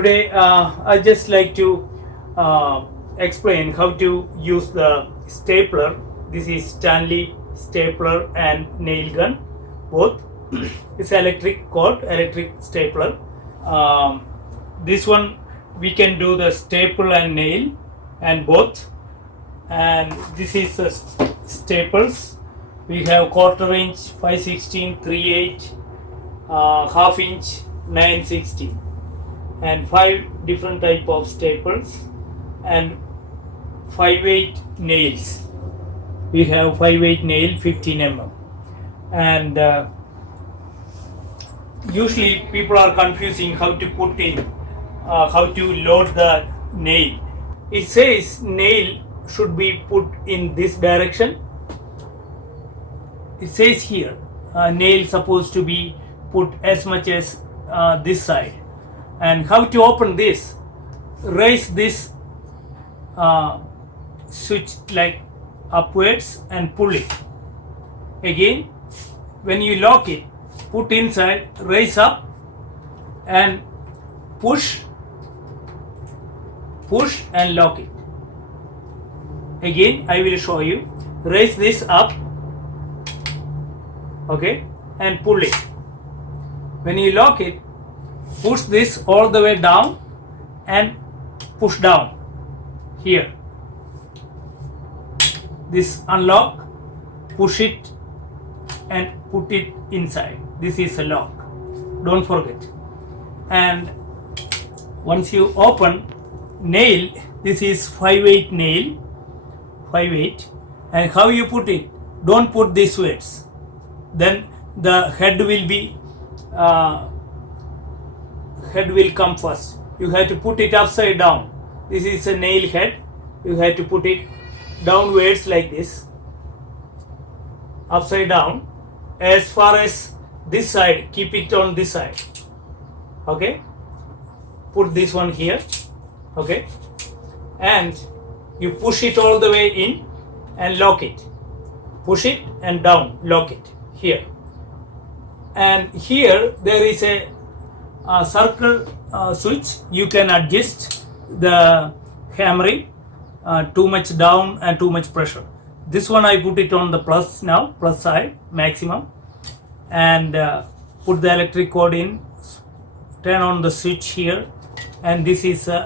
Today I just like to explain how to use the stapler. This is Stanley stapler and nail gun, both. It's electric stapler. This one we can do the staple and nail and both. And this is the staples. We have quarter inch, 5/16, 3/8, half inch, 9/16, and 5 different type of staples and 5/8 nails. We have 5/8 nail, 15 mm, and usually people are confusing how to put in, how to load the nail. It says nail should be put in this direction. It says here nail supposed to be put as much as this side. And how to open this? Raise this switch like upwards and pull it. Again, when you lock it, put inside, raise up and push and lock it. Again, I will show you. Raise this up, okay, and pull it. When you lock it, push this all the way down and push down here. This unlock, push it and put it inside. This is a lock, don't forget. And once you open nail, this is 5/8 nail, 5/8. And how you put it? Don't put this ways, then the head will come first. You have to put it upside down. This is a nail head. You have to put it downwards like this, upside down. As far as this side, keep it on this side, okay. Put this one here, okay, and you push it all the way in and lock it. Push it and down, lock it here. And here there is a circle switch. You can adjust the hammering, too much down and too much pressure. This one I put it on the plus now, plus side maximum, and put the electric cord in, turn on the switch here, and this is a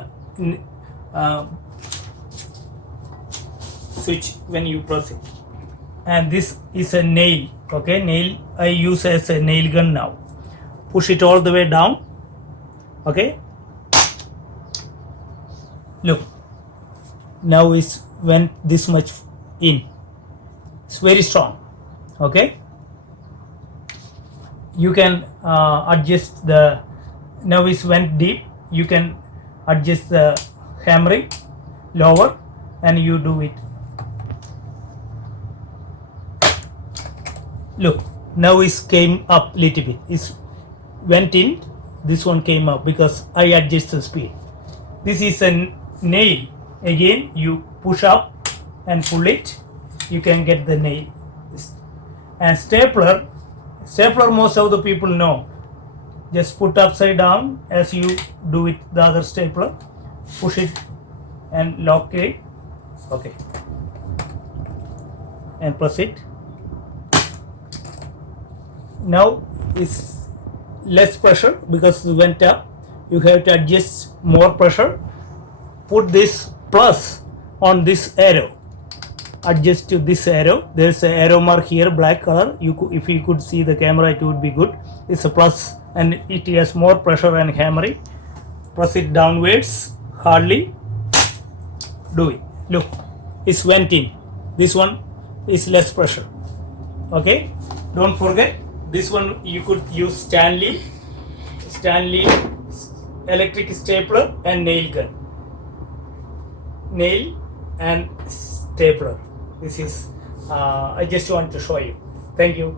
switch when you press it. And this is a nail, okay, nail I use as a nail gun now. Push it all the way down, okay. Look, now it went this much in. It's very strong, okay. You can adjust the, now it went deep. You can adjust the hammering lower and you do it. Look, now it came up little bit. It went in, this one came up because I adjust the speed. This is a nail. Again, you push up and pull it. You can get the nail. And stapler most of the people know. Just put upside down as you do with the other stapler. Push it and lock it. Okay. And press it. Now it's less pressure because it went up. You have to adjust more pressure. Put this plus on this arrow. Adjust to this arrow. There's an arrow mark here, black color. If you could see the camera, it would be good. It's a plus and it has more pressure and hammering. Press it downwards, hardly. Do it. Look, it's went in. This one is less pressure. Okay. Don't forget, this one you could use Stanley electric stapler and nail gun. Nail and stapler. This is I just want to show you. Thank you.